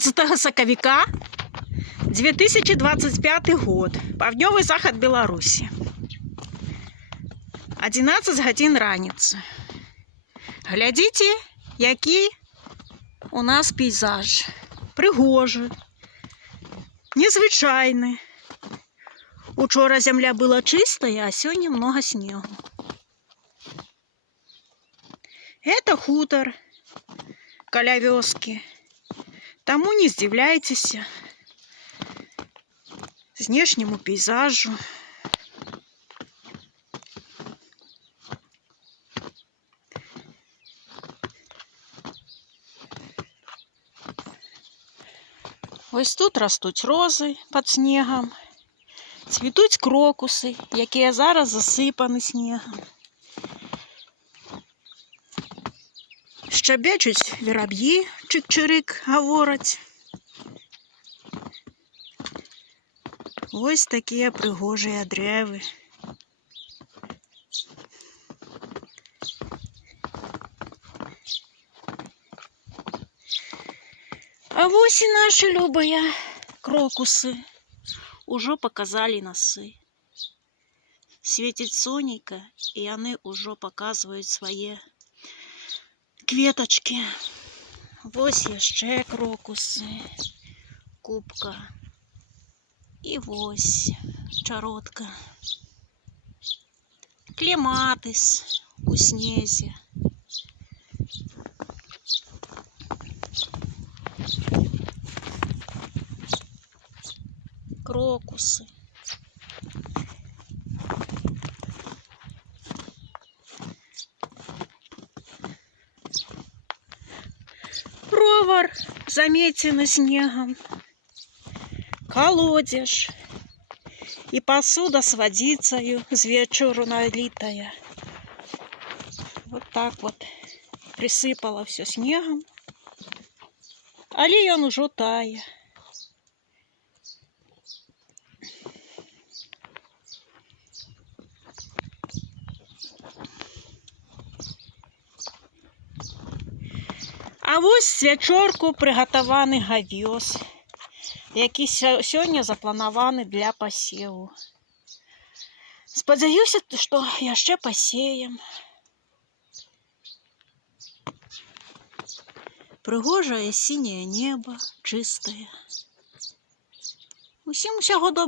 17 соковика 2025 год. Паўднёвы захад Беларусі. 11 гадзін раніцы. Глядзіце, які у нас пейзаж. Прыгожы, незвычайны. Учора зямля была чистая, а сёння много снегу. Это хутор каля вёскі. Таму не здзіўляйцеся знешняму пейзажу. Вось тут растуць розы пад снегам, цвітуць крокусы, якія зараз засыпаны снегам. Шчабечуць вераб'і, чык-чырык гавораць. Вось такія прыгожыя дрэвы. А вось і нашы любыя крокусы. Ужо паказалі насы. Свеціць сонейка, і яны ўжо паказваюць свае кветачкі. Вось яшчэ крокусы, купка. І вось чаротка. Клематыс у снезе. Крокусы. Ровар замецены снегом. Колодеж. И посуда с водицею з вечеру налитая. Вот так вот присыпало все снегом. Але он уже тае. А вось з вячорку прыгатаваны гавёс, які сёння запланаваны для пасеву. Спадзяюся, што яшчэ пасеем. Прыгожае сіняе неба, чыстае. Усім усяго добрага.